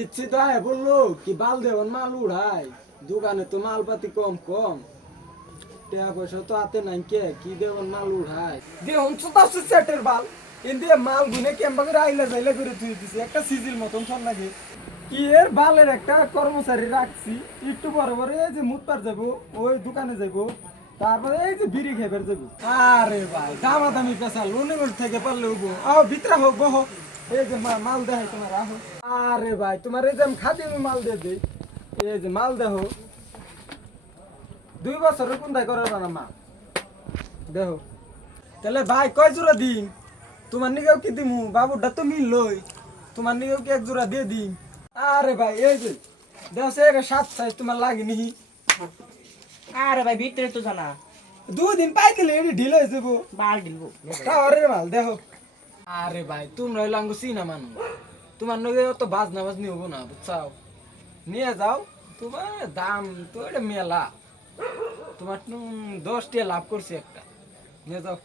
ইচ্ছে তো আয় বললো কি বাল দেওয়ান মাল উড়াই দোকানে তো মালপাতি কম কম টাকা পয়সা তো হাতে নাই কে কি দেওয়ান মাল উড়াই দেহন সুতাশু সেটের বাল কিন্তু মাল গুনে কেমবা করে আইলা যাইলা করে তুই দিছি একটা সিজিল মতন সব লাগে কি এর বালের একটা কর্মচারী রাখছি একটু বড় বড় এই যে মুতপার যাবো ওই দোকানে যাবো তারপরে এই যে বিড়ি খেবার যাবো আরে ভাই দামাদামি পেশা লোনে থেকে পারলে হবো আও ভিতরে হোক বহ এই যে মাল দেখাই তোমার আহো আরে ভাই তোমার এই যে আমি খাদিমি মাল দিয়ে দিই এই যে মাল দেখো 2 বছরের কোনটাই করার না মা দেখো তাহলে ভাই কয় জোড়া দিন তোমার নিকেও কি দিমু বাবুটা তো মিল লই তোমার নিকেও কি এক জোড়া দিয়ে দিন আরে ভাই এই যে দেখো সে 7 সাইজ তোমার লাগেনি আরে ভাই ভিতরে তো জানা 2 দিন পাই দিলে এটি ঢিল হয়ে যাবো বাল দিলবো আরে মাল দেখো আরে ভাই তোমরা লাঙ্গু চিনা মানুষ তোমার নগে অত বাজনা বাজনি হবো না বুঝছাও নিয়ে যাও তোমার দাম তো এটা মেলা তোমার 10 টাকা লাভ করছি একটা নিয়ে যাও